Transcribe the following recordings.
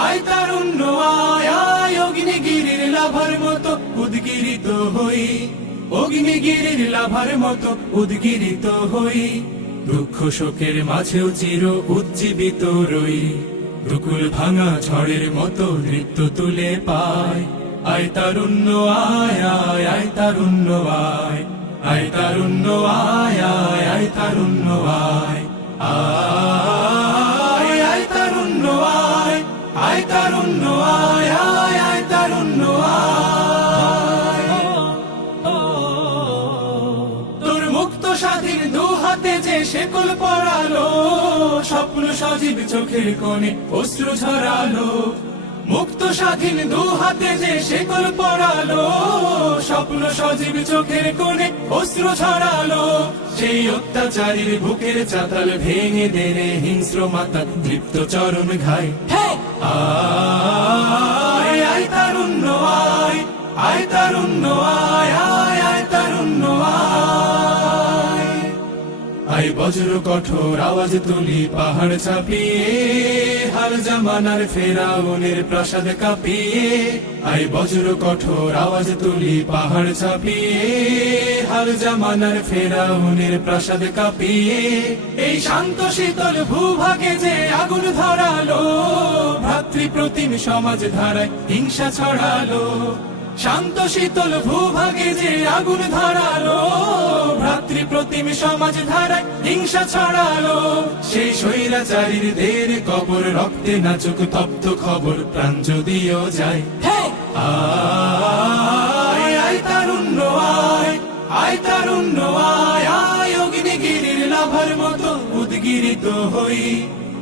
আয় আয় লাভার হই। দুঃখ মাঝেও চির উজ্জীবিত রই। দুকুল ভাঙা ঝড়ের মতো নৃত্য তুলে পায়। আয় তারুণ্য, আয় আয় আয় তারুণ্য, আয়। আয় তারুণ্য, আয়। আয় তারুণ্য তোর মুক্ত স্বাধীন দু হাতে যে শেকল পড়ালো স্বপ্ন সজীব চোখের কোণে অশ্রু ঝরালো। মুক্ত স্বাধীন দু হাতে যে শেকল পড়ালো স্বপ্ন সজীব চোখের কোণে ছড়ালো সেই অত্যাচারীর বুকের চাতাল ভেঙে দেনে হিংস্র মাতা তৃপ্ত চরণ ঘাই বজ্র কঠোর আওয়াজ তুলি, পাহাড় চাপিয়ে, হার জামানার ফেরাউনের প্রাসাদ কাঁপিয়ে। আয় বজ্র কঠোর আওয়াজ তুলি, পাহাড় চাপিয়ে, হার জামানার ফেরাউনের প্রাসাদ কাঁপিয়ে। এই শান্ত শীতল ভূভাগে যে আগুন ধরালো ভ্রাতৃ প্রতিম সমাজ ধারায় হিংসা ছড়ালো। শান্ত শীতল ভূভাগে যে আগুন ধরালো ভ্রাতৃ প্রতিম সমাজ ধারায় হিংসা ছড়ালো। সেই স্বৈরাচারীর দের কবর, রক্তে নাচুক তপ্ত খবর, প্রাণ যদিও যায়। আয় আয় তারুণ্য, আয় আয় তারুণ্য, আয় আয় অগ্নিগিরির লাভার মতো উদ্গিরিত হই।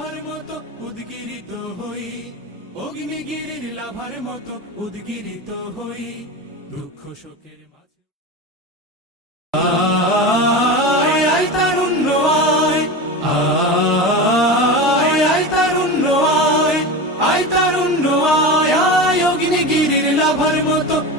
লাভার মতো উদ্গিরিত হই। অগ্নিগিরির লাভার মতো উদ্গিরিত হই। দুঃখ শোকের মাঝে আয় আয় আয়।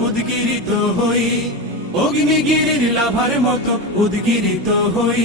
উদ্গিরিত হই। অগ্নিগিরির লাভার মতো উদ্গিরিত হই।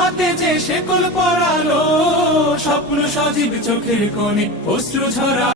হাতে যে শেকল পড়ালো স্বপ্ন সজীব চোখের কোণে অশ্রু ঝরা